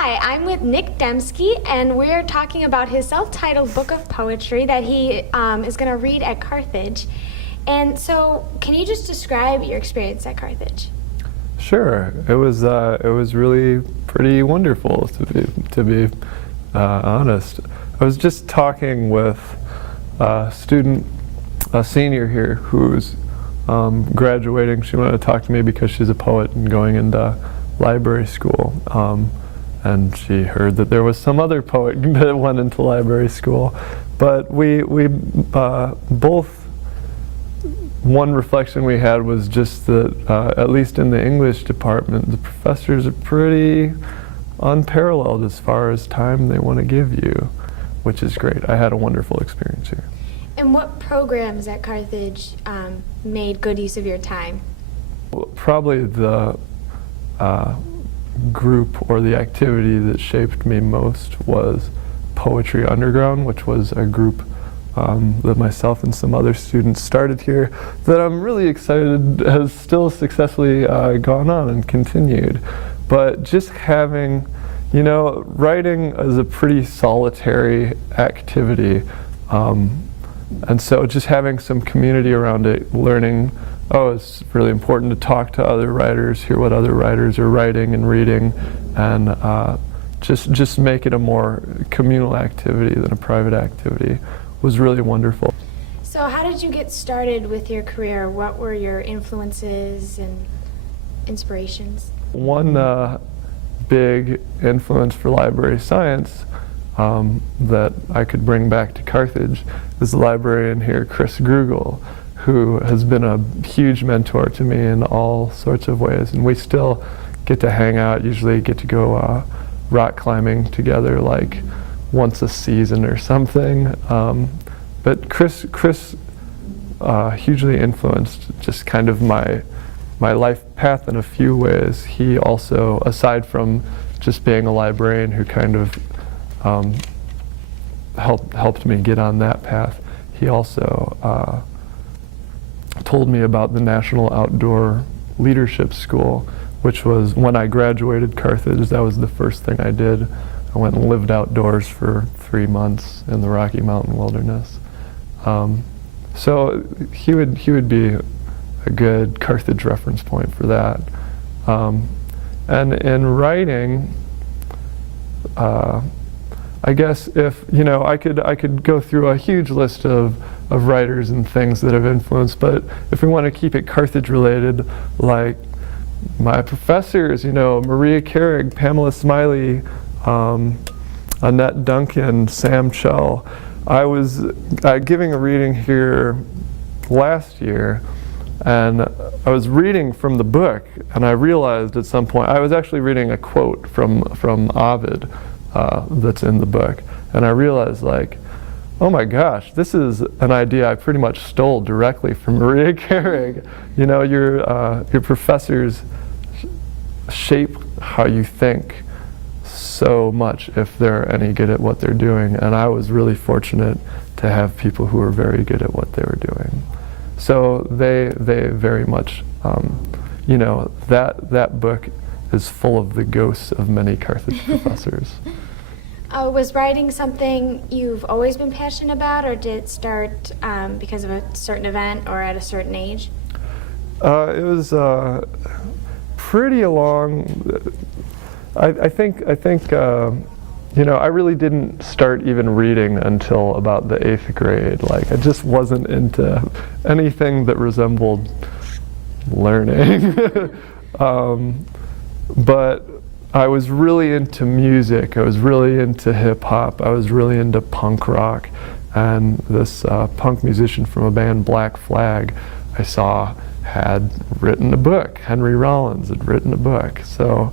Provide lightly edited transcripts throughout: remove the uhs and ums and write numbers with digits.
Hi, I'm with Nick Demske, and we're talking about his self-titled book of poetry that he is going to read at Carthage. And so, can you just describe your experience at Carthage? Sure. It was really pretty wonderful, to be honest. I was just talking with a senior here who's graduating. She wanted to talk to me because she's a poet and going into library school. And she heard that there was some other poet that went into library school. But we both, one reflection we had was just that, at least in the English department, the professors are pretty unparalleled as far as time they want to give you, which is great. I had a wonderful experience here. And what programs at Carthage made good use of your time? Well, probably the group or the activity that shaped me most was Poetry Underground, which was a group that myself and some other students started here that I'm really excited has still successfully gone on and continued. But just having, writing is a pretty solitary activity. And so just having some community around it, learning, it's really important to talk to other writers, hear what other writers are writing and reading, and just make it a more communal activity than a private activity was really wonderful. So how did you get started with your career? What were your influences and inspirations? One big influence for library science that I could bring back to Carthage is the librarian here, Chris Grugel, who has been a huge mentor to me in all sorts of ways. And we still get to hang out, usually get to go rock climbing together like once a season or something. But Chris hugely influenced just kind of my life path in a few ways. He also, aside from just being a librarian who kind of helped me get on that path, he also told me about the National Outdoor Leadership School, which was when I graduated Carthage. That was the first thing I did. I went and lived outdoors for 3 months in the Rocky Mountain wilderness. So he would be a good Carthage reference point for that. And in writing, I guess if I could go through a huge list of writers and things that have influenced, but if we want to keep it Carthage related, like my professors, Maria Carrig, Pamela Smiley, Annette Duncan, Sam Chell. I was giving a reading here last year, and I was reading from the book, and I realized at some point, I was actually reading a quote from Ovid that's in the book, and I realized, oh my gosh, this is an idea I pretty much stole directly from Maria Carrig. Your professors shape how you think so much if they're any good at what they're doing, and I was really fortunate to have people who were very good at what they were doing. So they very much, that book is full of the ghosts of many Carthage professors. Was writing something you've always been passionate about, or did it start because of a certain event or at a certain age? It was pretty along. I think I really didn't start even reading until about the 8th grade. I just wasn't into anything that resembled learning. But I was really into music. I was really into hip hop. I was really into punk rock. And this punk musician from a band, Black Flag, I saw had written a book. Henry Rollins had written a book. So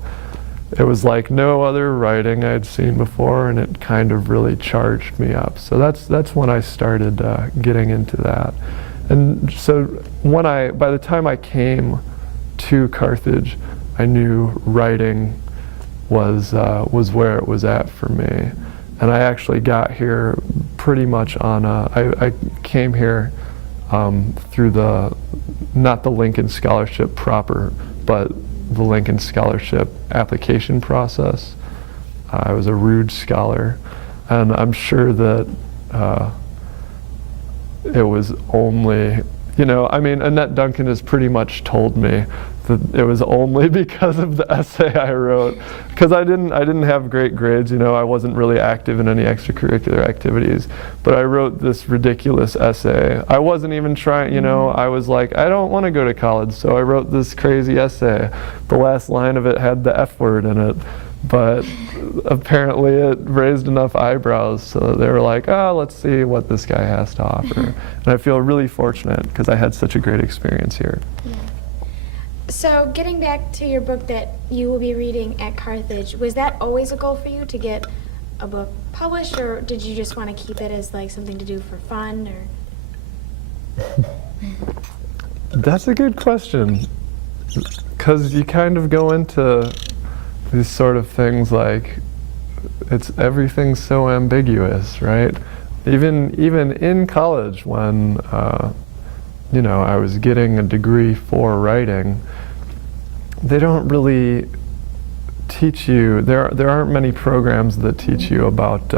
it was like no other writing I'd seen before, and it kind of really charged me up. So that's when I started getting into that. And so by the time I came to Carthage, I knew writing was where it was at for me. And I actually got here pretty much on I came here through not the Lincoln Scholarship proper, but the Lincoln Scholarship application process. I was a Rhodes Scholar, and I'm sure that it was only, I mean, Annette Duncan has pretty much told me that it was only because of the essay I wrote, because I didn't have great grades, I wasn't really active in any extracurricular activities, but I wrote this ridiculous essay. I wasn't even trying, I was like, I don't want to go to college, so I wrote this crazy essay. The last line of it had the F word in it, but apparently it raised enough eyebrows, so they were like, let's see what this guy has to offer. And I feel really fortunate because I had such a great experience here. Yeah. So getting back to your book that you will be reading at Carthage, was that always a goal for you to get a book published, or did you just want to keep it as like something to do for fun? Or That's a good question, because you kind of go into these sort of things like everything's so ambiguous, right? Even in college, when I was getting a degree for writing, they don't really teach you. There aren't many programs that teach you about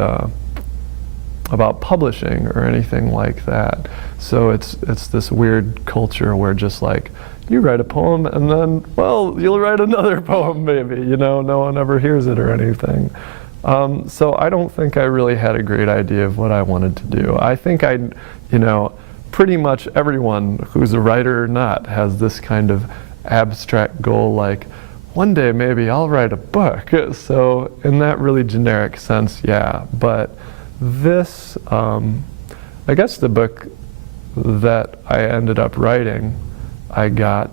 publishing or anything like that. So it's this weird culture where just like you write a poem and then, well, you'll write another poem maybe. No one ever hears it or anything. So I don't think I really had a great idea of what I wanted to do. I think pretty much everyone who's a writer or not has this kind of abstract goal, like one day maybe I'll write a book. So in that really generic sense, yeah. But this, I guess the book that I ended up writing, I got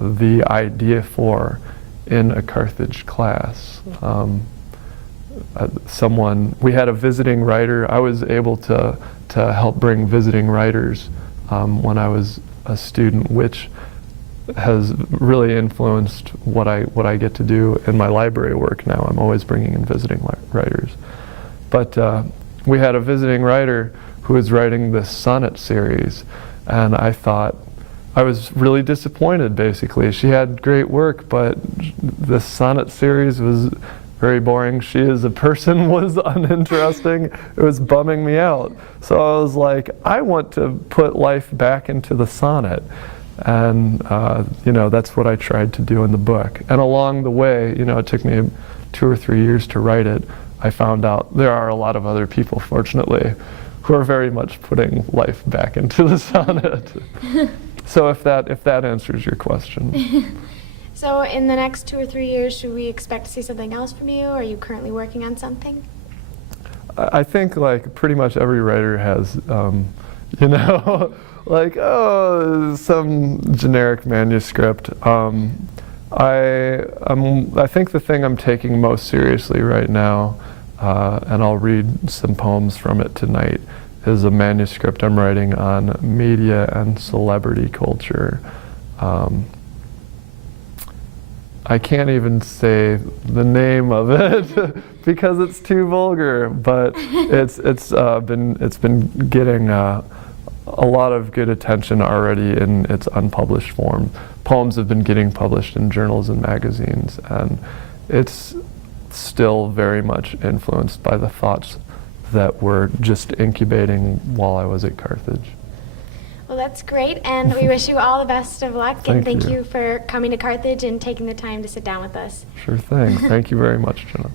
the idea for in a Carthage class. We had a visiting writer. I was able to help bring visiting writers when I was a student, which has really influenced what I get to do in my library work now. I'm always bringing in visiting writers. But we had a visiting writer who was writing this sonnet series, and I was really disappointed, basically. She had great work, but the sonnet series was very boring. She as a person was uninteresting. It was bumming me out. So I was like, I want to put life back into the sonnet. And that's what I tried to do in the book. And along the way, it took me 2 or 3 years to write it. I found out there are a lot of other people, fortunately, who are very much putting life back into the sonnet. So if that answers your question. So in the next 2 or 3 years, should we expect to see something else from you? Are you currently working on something? I think like pretty much every writer has, like, some generic manuscript. I think the thing I'm taking most seriously right now, and I'll read some poems from it tonight, is a manuscript I'm writing on media and celebrity culture. I can't even say the name of it because it's too vulgar, but it's been getting a lot of good attention already in its unpublished form. Poems have been getting published in journals and magazines, and it's still very much influenced by the thoughts that were just incubating while I was at Carthage. Well, that's great, and we wish you all the best of luck, and thank you for coming to Carthage and taking the time to sit down with us. Sure thing. Thank you very much, Jenna.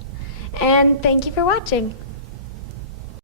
And thank you for watching.